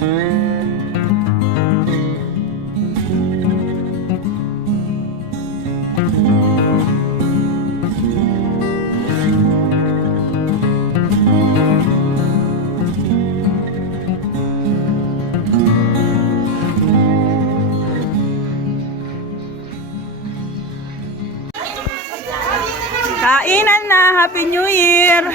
Kainan na! Happy New Year!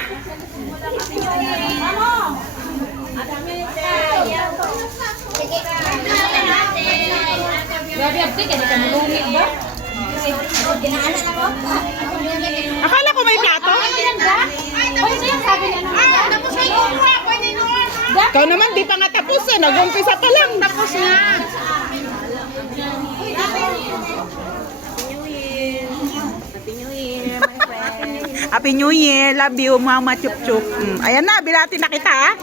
Akala ko may plato. Ikaw naman, di pa nga tapos eh. Nag-umpisa pa lang. Tapos na. Happy New Year. Love you, Mama Chup Chup. Ayan na, bilati na kita ha.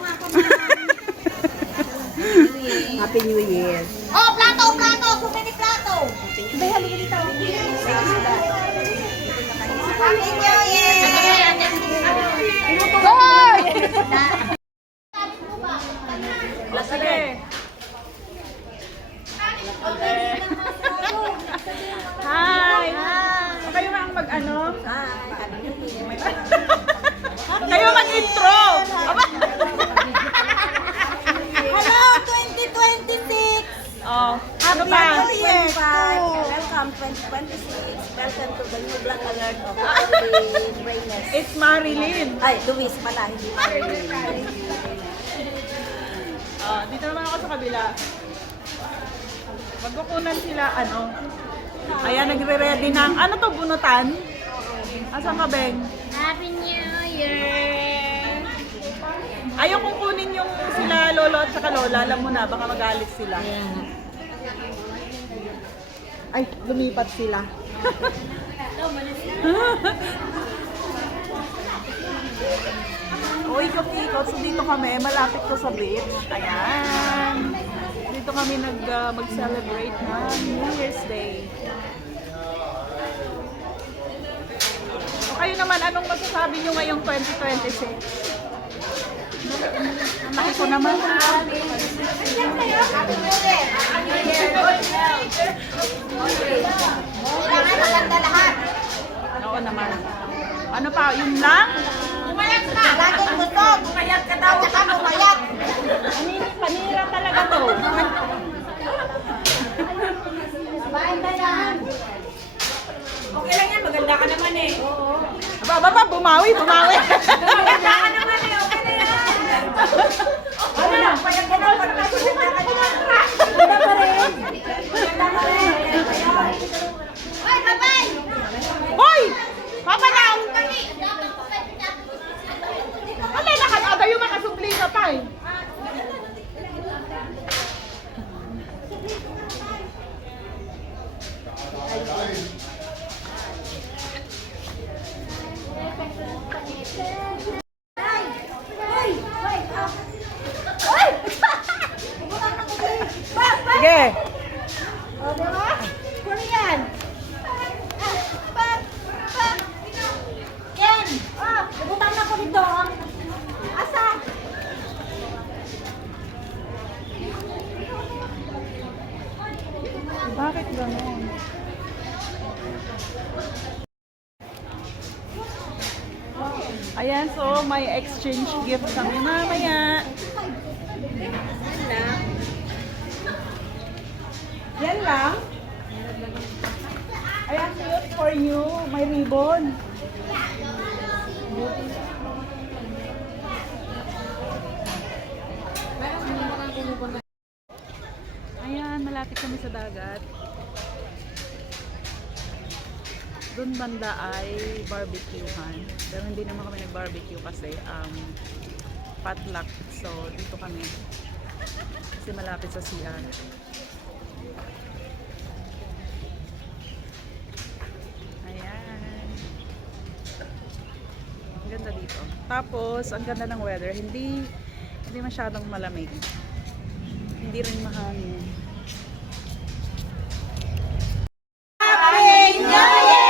Happy New Year. Oh, plato, plato. Kumini plato. Bay, halika dito. Happy New Year. Hoy! Sige. Hi! Kayo nga ang mag-ano? Kayo mag-intro! Hello, 2026. Oh, ano ba? Welcome 2026. Welcome to the new Black Alert of Marilyn Reynes. It's Marilyn. Ay, Luis pala, hindi Marilyn. Dito naman ako sa kabila. Magkukunan sila, ano? Ayan, nagre-ready ng, ano to, bunutan? Asan ka, Beng? Happy New Year. Ayaw kong kunin yung sila lolo at saka lola. Alam mo na, baka magalit sila. Ay, lumipat sila. O, ikot-ikot. So, dito kami, malapit ko sa beach. Ayan. Dito kami mag-celebrate ng New Year's Day. O, kayo naman, anong masasabi nyo ngayong 2026? Ang laki ko naman. Happy New Year. Kailangan maganda lahat. Oo naman. Ano pa, yun lang? Umayat ka. Laging gusto. Umayat ka daw. At saka umayat. Panira talaga to. Bahay ba yan? Okay lang yan, maganda ka naman eh. Baba, bumawi. Maganda ka naman eh, okay na yan. Ano lang, payag ka na, maganda ka na. Maganda pa rin. Maganda pa rin. Hoy, babay! Hoy! Papa lang! Alay, nakataga yung makasupli ka pa eh. Sige. O, diba? Korean. Ken. Oh, nabutan na ko dito. Asa? Bakit gano'n? Ayan, so may exchange gift kami mamaya. Yan lang. Ayan, cute for you. May ribbon. Ayan, malapit kami sa dagat. Doon banda ay barbecuehan. Pero hindi naman kami nag-barbecue kasi potluck. So, dito kami. Kasi malapit sa CR. Ayan. Ang ganda dito. Tapos, ang ganda ng weather. Hindi masyadong malamig. Hindi rin mahangin. Happy New Year!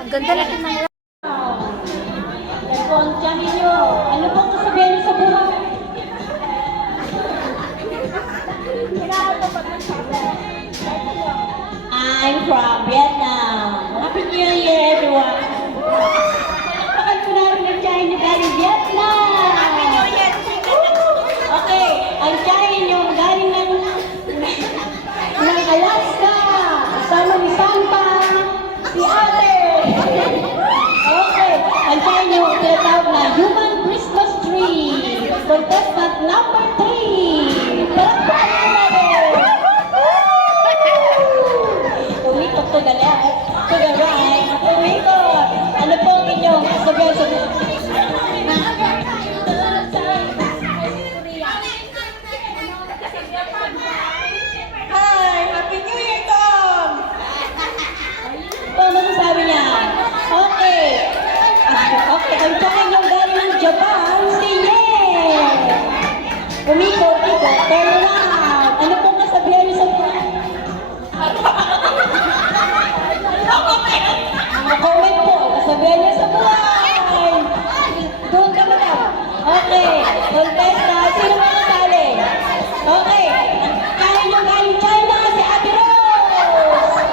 Ang ganda lang ng mga. Yan po ang tiyahin nyo. Ano po ang kasabihan nyo sa buhay? I'm from Vietnam. Happy New Year, everyone. Palakpakan po namin ang tiyahin nyo galing Vietnam. Happy New Year. Okay, ang tiyahin nyo galing ng Alaska. Kasama ni Santa, si Ate. Okay, ang tiyahin nyo tinatawag na Human Christmas Tree. Contestant number 3. Palakpakan natin. Umikot to the left, to the right, umikot. Ano po ang inyong kasabihan sa Hi! Happy New Year, Tom! Ano sabi niya? Okay. Okay, ang tiyahin niyong galing ng Japan, si Yen! Umikot, turn around. Ano pong kasabihan niyo sa comment po, kasabihan niya sa buhay. Doon ka madam. Okay, contestant, sino mo kasali? Okay, kaya niyo galing China, si Ate Rose.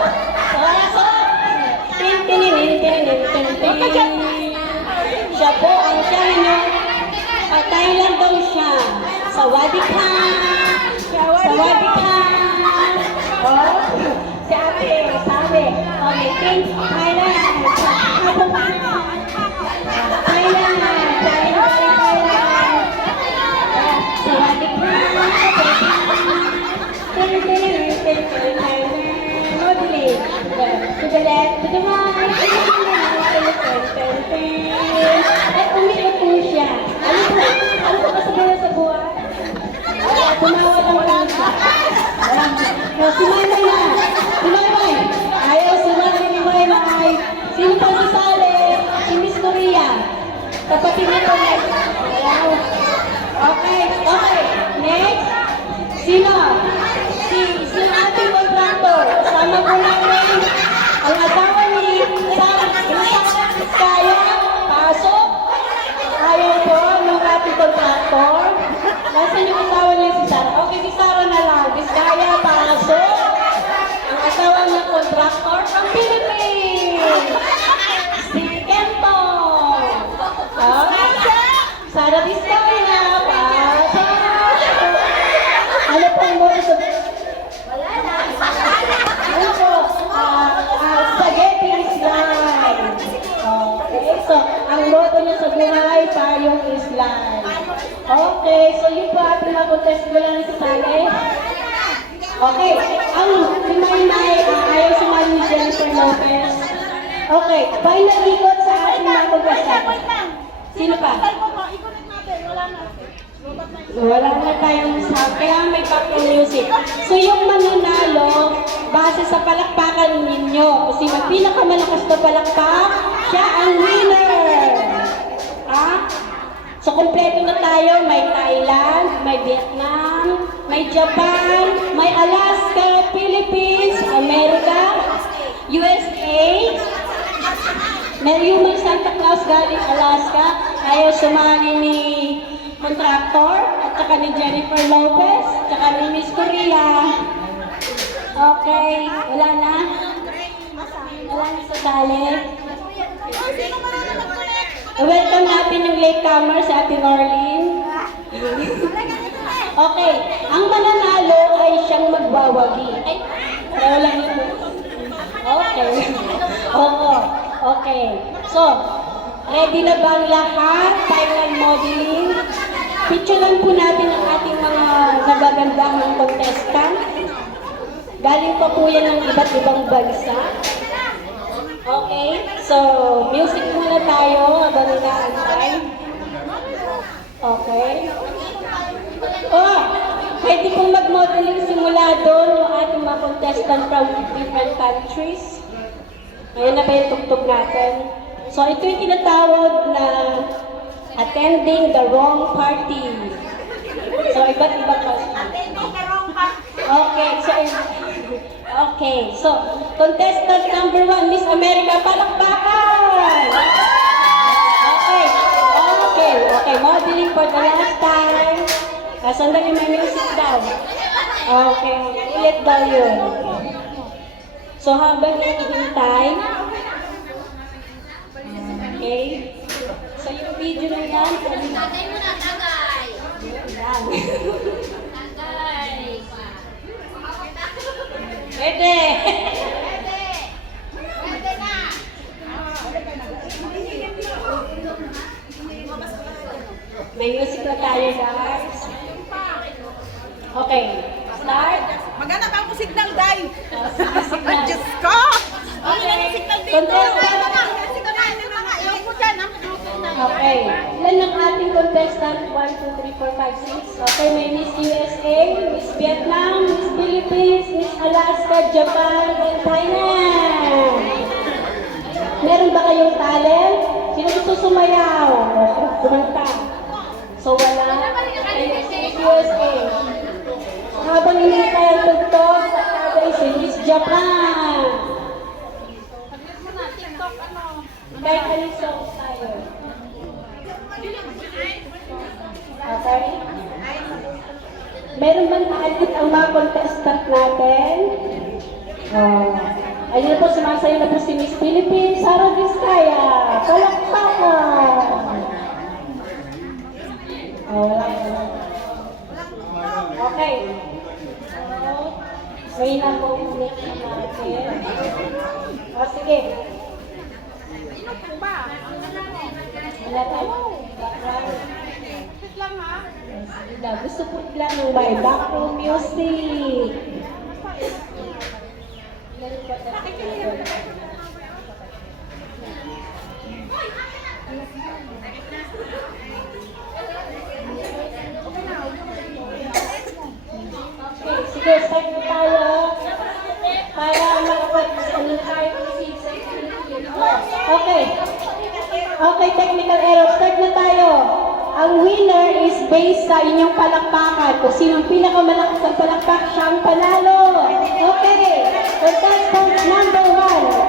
Siya po ang kaya niyo. Thailand daw siya. Sawadee ka. Sawadee ka. Oh, si Ate, sabi. Okay, thanks, Thailand. Thailand. Sawadee ka. Modeling. To the left, to the right. At umiikot po siya. Ano po kasabihan sa buhay? Tumawa lang siya. Si Maymay na. Si Maymay. Ayaw sumali ni Maymay. Sino pa sasali? Si Miss Korea. Kapatid nito. Ayaw. Okay. Next. Sino? Si ating contractor. Kasama po namin ang asawa ni Kaya. Pasok. Ayaw po ng ating contractor. Nasaan yung asawa niya si Sarah? Okay, si Sarah na lang. Biskaya, pasok. Ang asawa ng contractor from Philippines. Si Kento. Sarah Biskaya, pasok. Ano po ang muna sa... Wala na. Ano po? Spaghetti is life. Okay, so ang motto niya sa buhay, payong is life. Okay, so yun po ating mga contest ko lang sa sali. Okay, ang Maymay ayaw sumali ni Jennifer Lopez. Okay, final ikot sa ating mga contestant. Sino pa? Wala na tayong sound, kaya may background music. So yung mananalo, base sa palakpakan ninyo, kasi ang pinakamalakas na palakpak, siya ang winner. So kompleto na tayo, may Thailand, may Vietnam, may Japan, may Alaska, Philippines, America, USA, may human Santa Claus galing Alaska, ayaw sumali ni contractor, at saka ni Jennifer Lopez, at saka ni Miss Korea. Okay, wala na? Wala na sa sali? Welcome natin yung latecomer sa Ate Norlene. Okay, ang mananalo ay siyang magbawagi. Ay, wala yun. Okay. Oo, okay. So, ready na ba ang lahat? Thailand modeling. Picturean po natin ang ating mga nagagandahang contestant. Galing pa po yan ng iba't ibang bansa. Okay, so music muna tayo habang inaantay. Okay. Oh, pwede pong mag-modeling simula doon yung ating mga contestant from different countries. Ngayon na ba yung tugtog natin? So ito yung tinatawag na attending the wrong party. So iba't ibang Okay, so contestant number 1, Miss America, palakpakan! Sandali, may music daw. Okay, ulit daw yun. So, habang hinihintay, okay, so yung video na yan, Tagay mo na, tagay. yan. Tagay. Pwede. Pwede na. May music na tayo, guys. Okay, start. Magana ba ang signal, Day? Signal. Diyos ko! Okay, Contestant. contestant. Okay. Ilan ang ating contestant? 1, 2, 3, 4, 5, 6. Okay, may Miss USA, Miss Vietnam, Miss Philippines, Miss Alaska, Japan, and Thailand. Meron ba kayong talent? Sino gusto sumayaw? Kumanta. So, wala. Ay, Miss USA. Habang hinihintay ang tugtog, sa tagay si Miss Japan. Kahit anong songs tayo. Okay? Meron bang naalit ang mga contestant natin? Ayun na po, sumasayo na po si Miss Philippines, Sara Vizcaya. Palakpakan! Wala. Okay. So, may na po ulit na natin. Sige. Wala tayo. Gusto ko lang ng may background music. Okay, sige, start na tayo. Para makapag-ano tayo Okay. Okay, technical error. Start na tayo. Ang winner is based sa inyong palakpakan. Kung sinong pinakamalakas ang palakpak, siyang panalo. Okay. Contestant number 1.